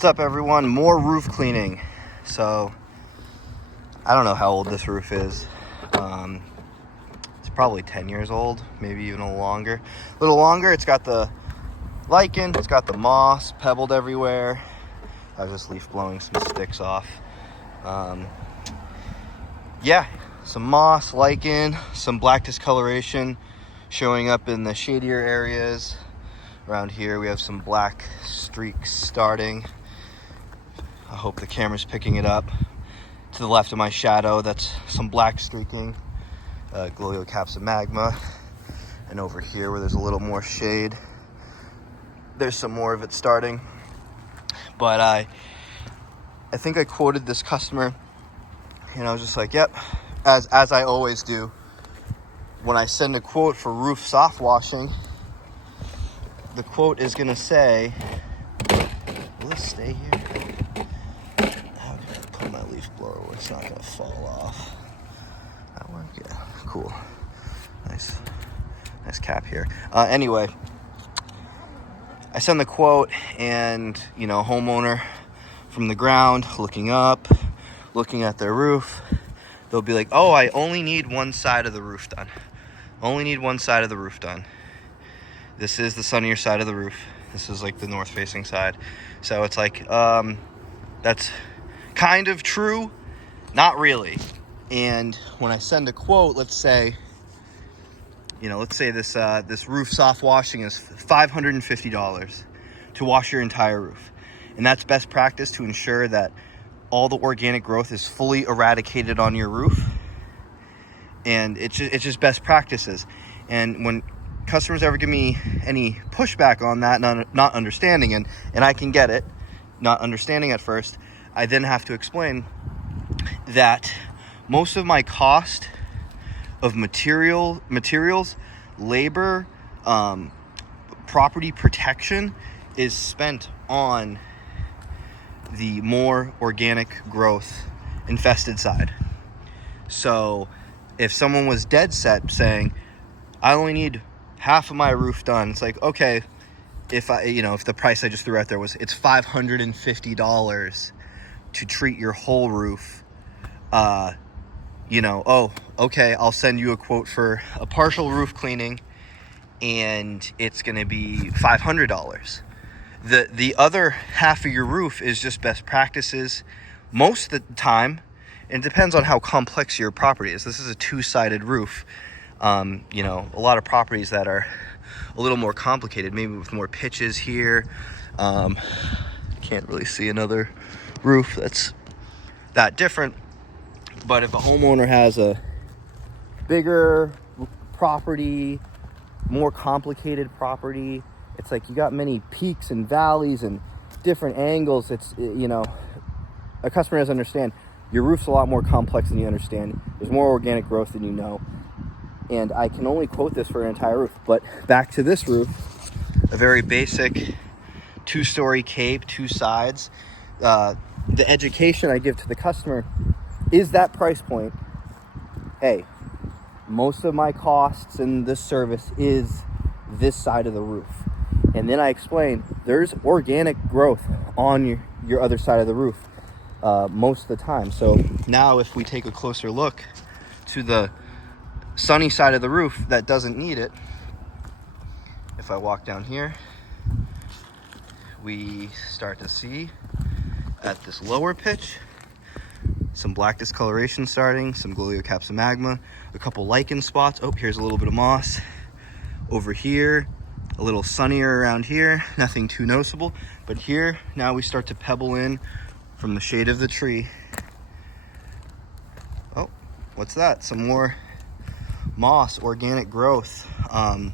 What's up, everyone? More roof cleaning. So I don't know how old this roof is. It's probably 10 years old, maybe even a little longer. It's got the lichen, it's got the moss pebbled everywhere. I was just leaf blowing some sticks off. Yeah, some moss, lichen, some black discoloration showing up in the shadier areas. Around here we have some black streaks starting. I hope the camera's picking it up. To the left of my shadow, that's some black streaking, magma. And over here where there's a little more shade, there's some more of it starting. But I think I quoted this customer, and I was just like, yep, as I always do. When I send a quote for roof soft washing, the quote is gonna say, will this stay here? How can I put my leaf blower where it's not gonna fall off? That work? Yeah, cool. Nice cap here. Anyway, I send the quote, and homeowner from the ground looking up, looking at their roof, they'll be like, oh, I only need one side of the roof done. Only need one side of the roof done. This is the sunnier side of the roof. This is like the north facing side. So it's like, that's kind of true, not really. And when I send a quote, let's say this roof soft washing is $550 to wash your entire roof. And that's best practice to ensure that all the organic growth is fully eradicated on your roof. And it's just best practices. And when customers ever give me any pushback on that, not understanding, and I can get it, not understanding at first, I then have to explain that most of my cost of materials, labor, property protection is spent on the more organic growth infested side. So if someone was dead set saying, I only need half of my roof done, it's like, okay, if the price I just threw out there was, it's $550 to treat your whole roof, oh, okay, I'll send you a quote for a partial roof cleaning, and it's going to be $500. The other half of your roof is just best practices most of the time. It depends on how complex your property is. This is a two-sided roof. A lot of properties that are a little more complicated, maybe with more pitches here. Can't really see another roof that's that different. But if a homeowner has a bigger property, more complicated property, it's like you got many peaks and valleys and different angles. It's, a customer doesn't understand. Your roof's a lot more complex than you understand. There's more organic growth than you know. And I can only quote this for an entire roof. But back to this roof, a very basic 2-story cape, 2 sides. The education I give to the customer is that price point. Hey, most of my costs in this service is this side of the roof. And then I explain there's organic growth on your other side of the roof most of the time. So now if we take a closer look to the sunny side of the roof that doesn't need it, if I walk down here, we start to see at this lower pitch some black discoloration starting, some magma, a couple lichen spots. Oh, here's a little bit of moss over here, a little sunnier around here, nothing too noticeable. But here now we start to pebble in from the shade of the tree. Oh, what's that? Some more moss, organic growth. And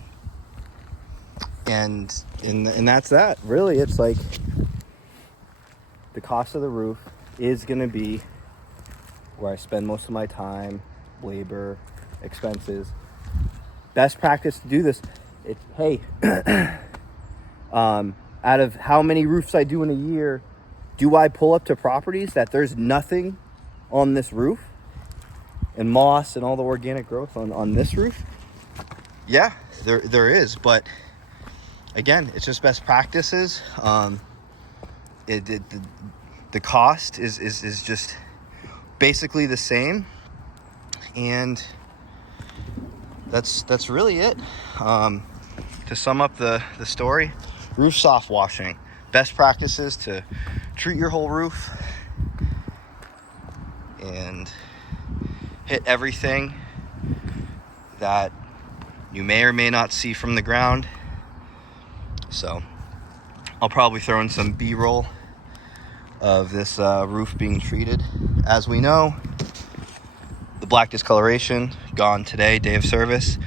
that's that. Really, it's like the cost of the roof is going to be where I spend most of my time, labor, expenses. Best practice to do this. Out of how many roofs I do in a year, do I pull up to properties that there's nothing on this roof and moss and all the organic growth on this roof? Yeah, there is, but again, it's just best practices. the cost is just basically the same, and that's really it. To sum up the story, roof soft washing, best practices to treat your whole roof and hit everything that you may or may not see from the ground. So I'll probably throw in some B-roll of this roof being treated. As we know, the black discoloration gone today, day of service.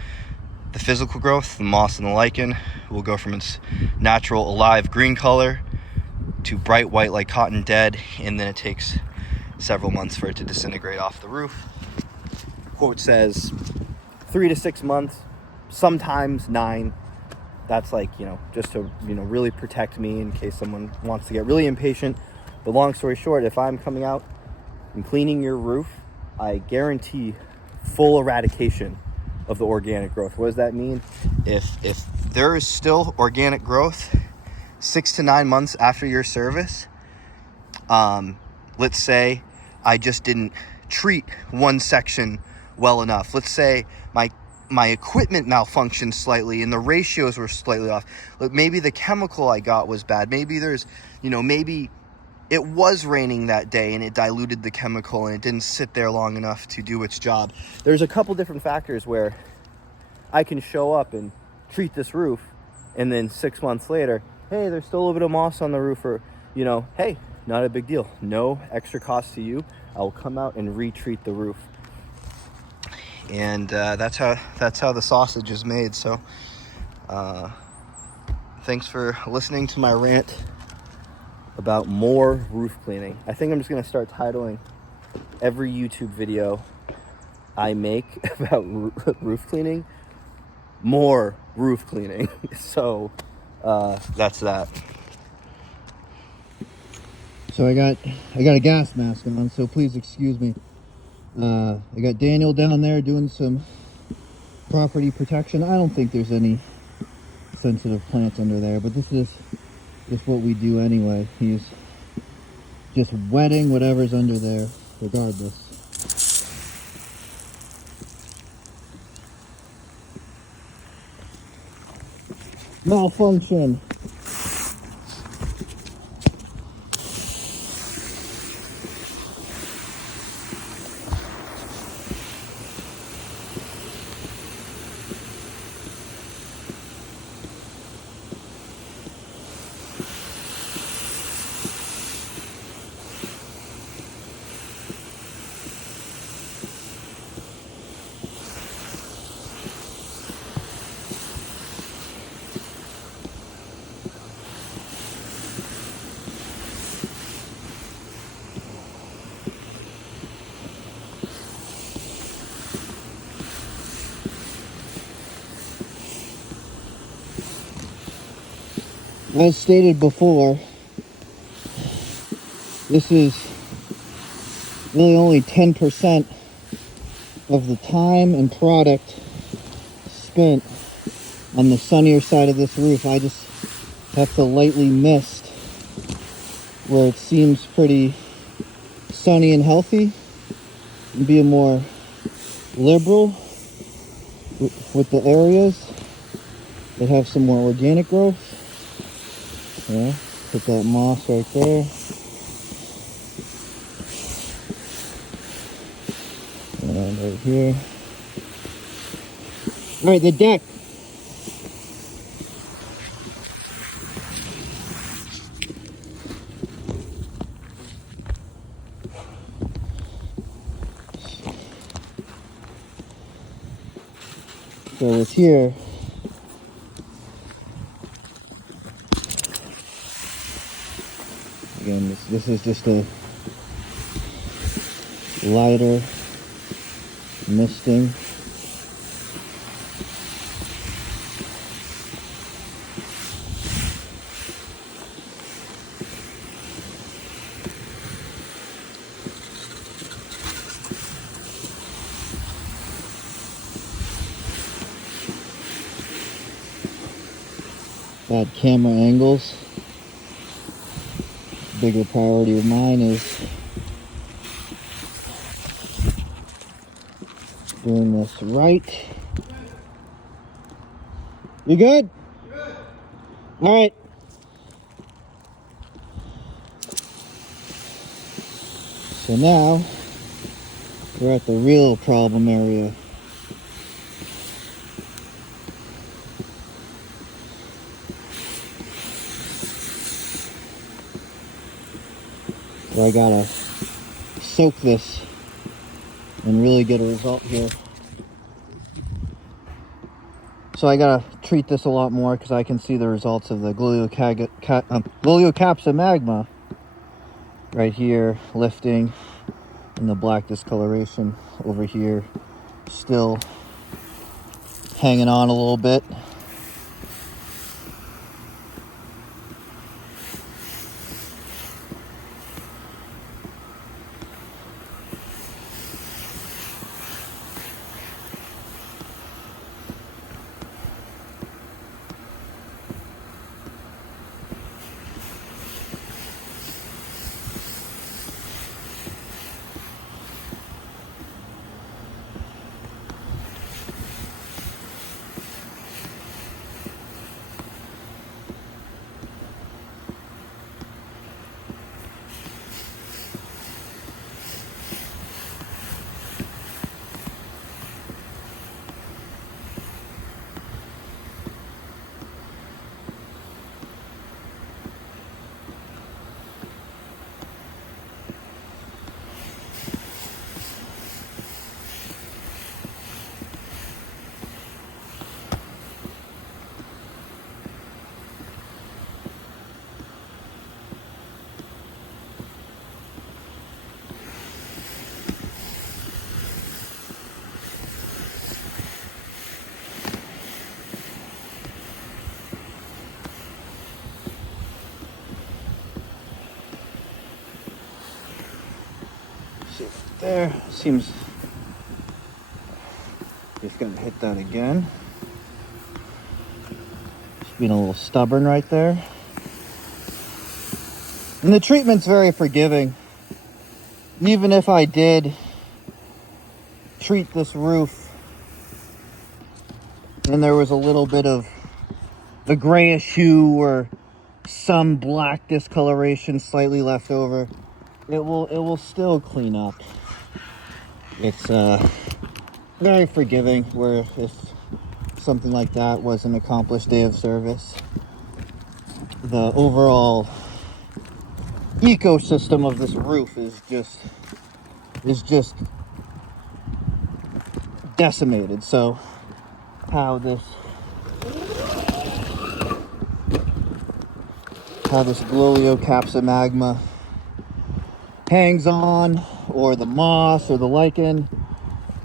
The physical growth, the moss and the lichen, will go from its natural alive green color to bright white like cotton dead, and then it takes several months for it to disintegrate off the roof. Quote says 3 to 6 months, sometimes 9. That's like, just to, really protect me in case someone wants to get really impatient. But long story short, if I'm coming out and cleaning your roof, I guarantee full eradication of the organic growth. What does that mean? If there is still organic growth 6 to 9 months after your service, let's say I just didn't treat one section well enough. Let's say my equipment malfunctioned slightly and the ratios were slightly off. Maybe the chemical I got was bad. Maybe maybe it was raining that day and it diluted the chemical and it didn't sit there long enough to do its job. There's a couple different factors where I can show up and treat this roof, and then 6 months later, hey, there's still a little bit of moss on the roof, or, hey, not a big deal. No extra cost to you. I will come out and retreat the roof. And that's how the sausage is made. So thanks for listening to my rant about more roof cleaning. I think I'm just going to start titling every YouTube video I make about roof cleaning, more roof cleaning. So that's that. So I got a gas mask on, so please excuse me. I got Daniel down there doing some property protection. I don't think there's any sensitive plants under there, but this is just what we do anyway. He's just wetting whatever's under there, regardless. Malfunction. As stated before, this is really only 10% of the time and product spent on the sunnier side of this roof. I just have to lightly mist where it seems pretty sunny and healthy, and be more liberal with the areas that have some more organic growth. Yeah, put that moss right there. And right here. All right, the deck. So it's here. Again, this is just a lighter misting. Bad camera angles. bigger priority of mine is doing this right. You good? Good. All right. So now we're at the real problem area. So I gotta soak this and really get a result here. So I gotta treat this a lot more because I can see the results of the Gloeocapsa magma right here lifting, and the black discoloration over here still hanging on a little bit. There, seems just gonna hit that again. Just being a little stubborn right there. And the treatment's very forgiving. Even if I did treat this roof and there was a little bit of a grayish hue or some black discoloration slightly left over, it will still clean up. It's very forgiving, where if something like that was an accomplished day of service, the overall ecosystem of this roof is just decimated. So how this Gloeocapsa magma hangs on, or the moss or the lichen,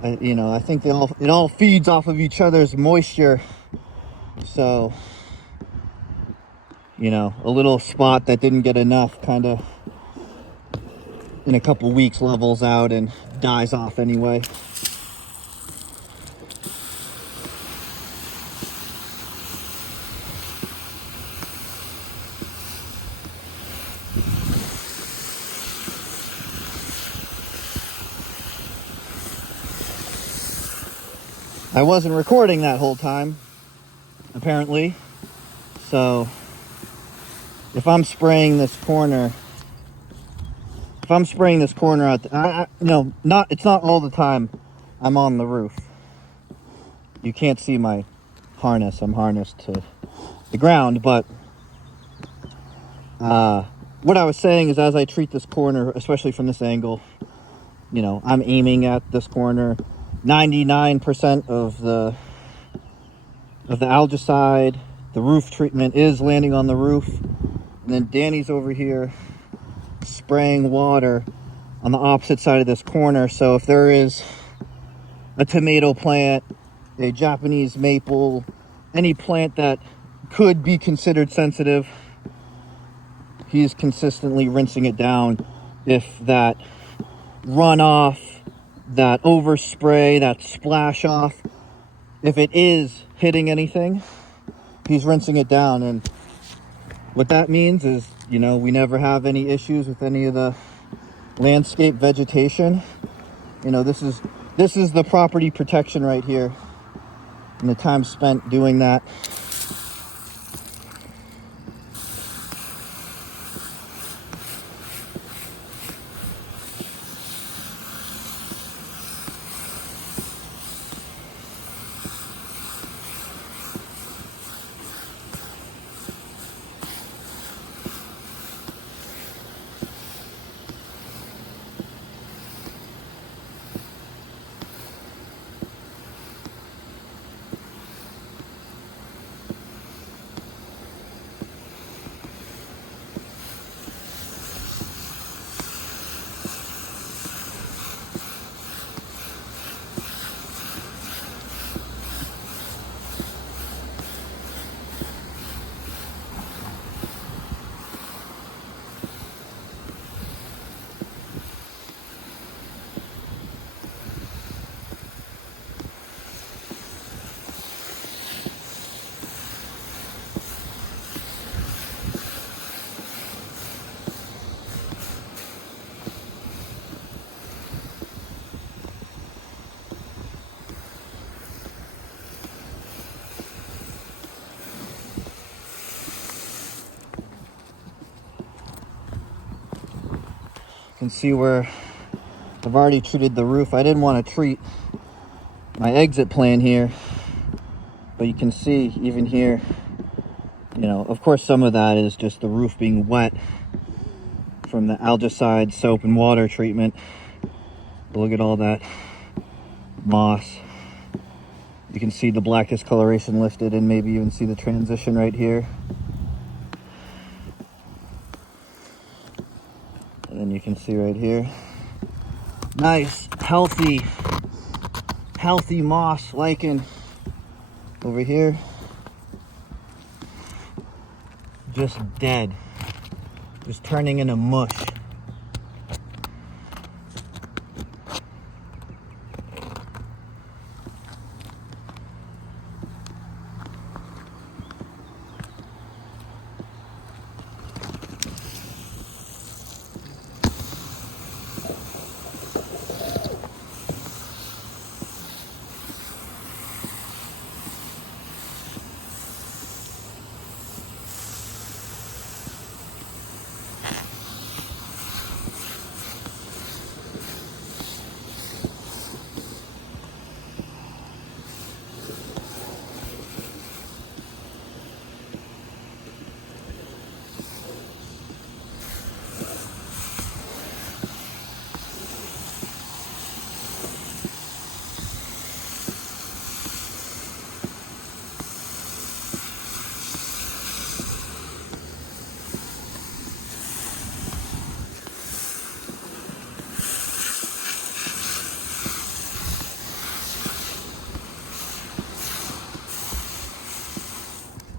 I think it all feeds off of each other's moisture. So a little spot that didn't get enough kind of in a couple weeks levels out and dies off anyway. I wasn't recording that whole time, apparently. So if I'm spraying this corner out, it's not all the time I'm on the roof. You can't see my harness. I'm harnessed to the ground, but what I was saying is, as I treat this corner, especially from this angle, I'm aiming at this corner. 99% of the algicide, the roof treatment, is landing on the roof. And then Danny's over here spraying water on the opposite side of this corner. So if there is a tomato plant, a Japanese maple, any plant that could be considered sensitive, he's consistently rinsing it down. If that runoff, that overspray, that splash off, if it is hitting anything, he's rinsing it down. And What that means is, you know, we never have any issues with any of the landscape vegetation. You know, this is the property protection right here, and the time spent doing that. You can see where I've already treated the roof. I didn't want to treat my exit plan here, but you can see even here, you know, of course some of that is just the roof being wet from the algicide soap and water treatment. But look at all that moss. You can see the black discoloration lifted, and maybe even see the transition right here. And then you can see right here, nice healthy moss lichen over here, just dead, just turning into mush.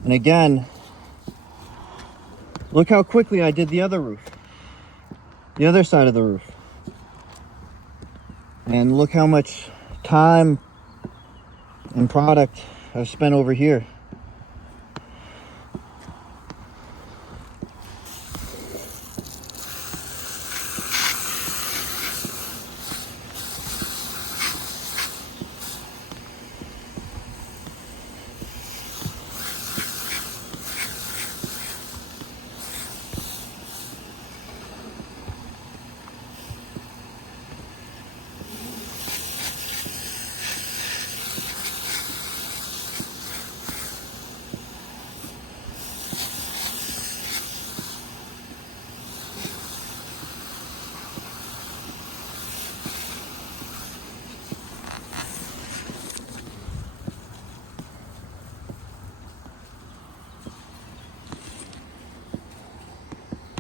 And again, look how quickly I did the other roof, the other side of the roof. And look how much time and product I've spent over here.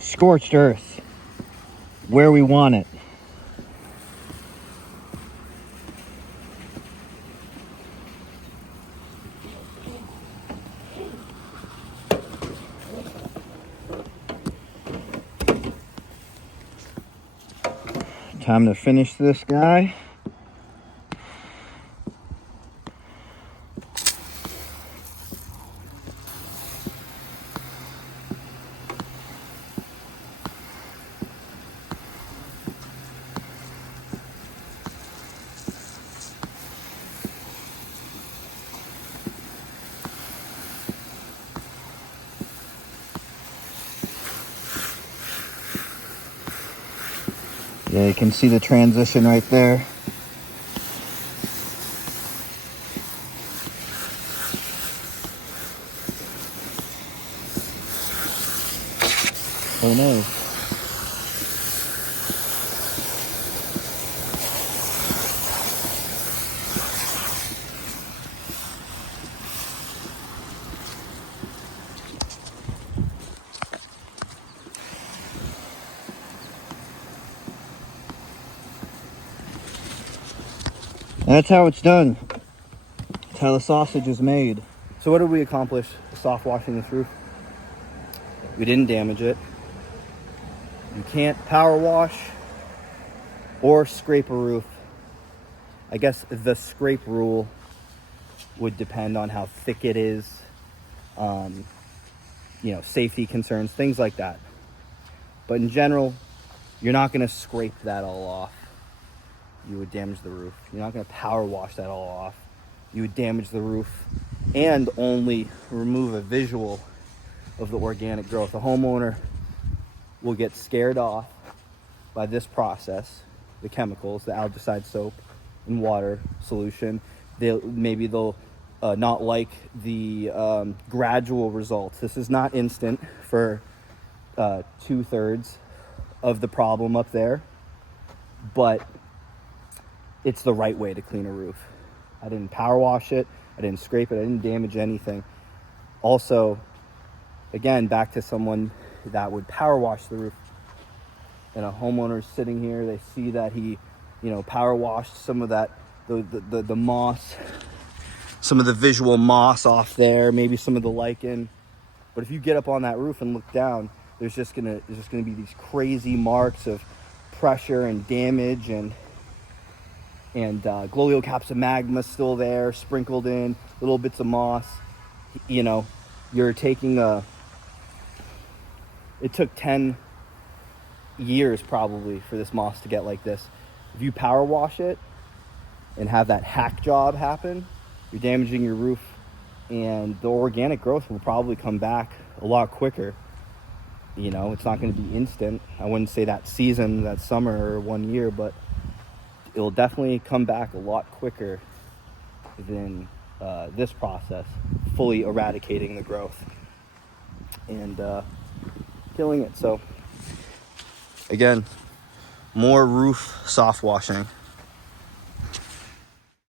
Scorched earth, where we want it. Time to finish this guy. Yeah, you can see the transition right there. Oh no. That's how it's done. That's how the sausage is made. So what did we accomplish soft washing this roof? We didn't damage it. You can't power wash or scrape a roof. I guess the scrape rule would depend on how thick it is, safety concerns, things like that. But in general, you're not going to scrape that all off. You would damage the roof. You're not going to power wash that all off. You would damage the roof and only remove a visual of the organic growth. The homeowner will get scared off by this process, the chemicals, the algaecide soap and water solution. They'll not like the gradual results. This is not instant for 2/3 of the problem up there, but it's the right way to clean a roof. I didn't power wash it. I didn't scrape it. I didn't damage anything. Also, again, back to someone that would power wash the roof. And a homeowner's sitting here, they see that he, power washed some of that, the moss, some of the visual moss off there, maybe some of the lichen. But if you get up on that roof and look down, there's just gonna be these crazy marks of pressure and damage, and Gloliocapsa still there, sprinkled in, little bits of moss. You're taking it took 10 years probably for this moss to get like this. If you power wash it and have that hack job happen, you're damaging your roof, and the organic growth will probably come back a lot quicker. It's not going to be instant. I wouldn't say that season, that summer or 1 year, but it'll definitely come back a lot quicker than this process, fully eradicating the growth and killing it. So again, more roof soft washing.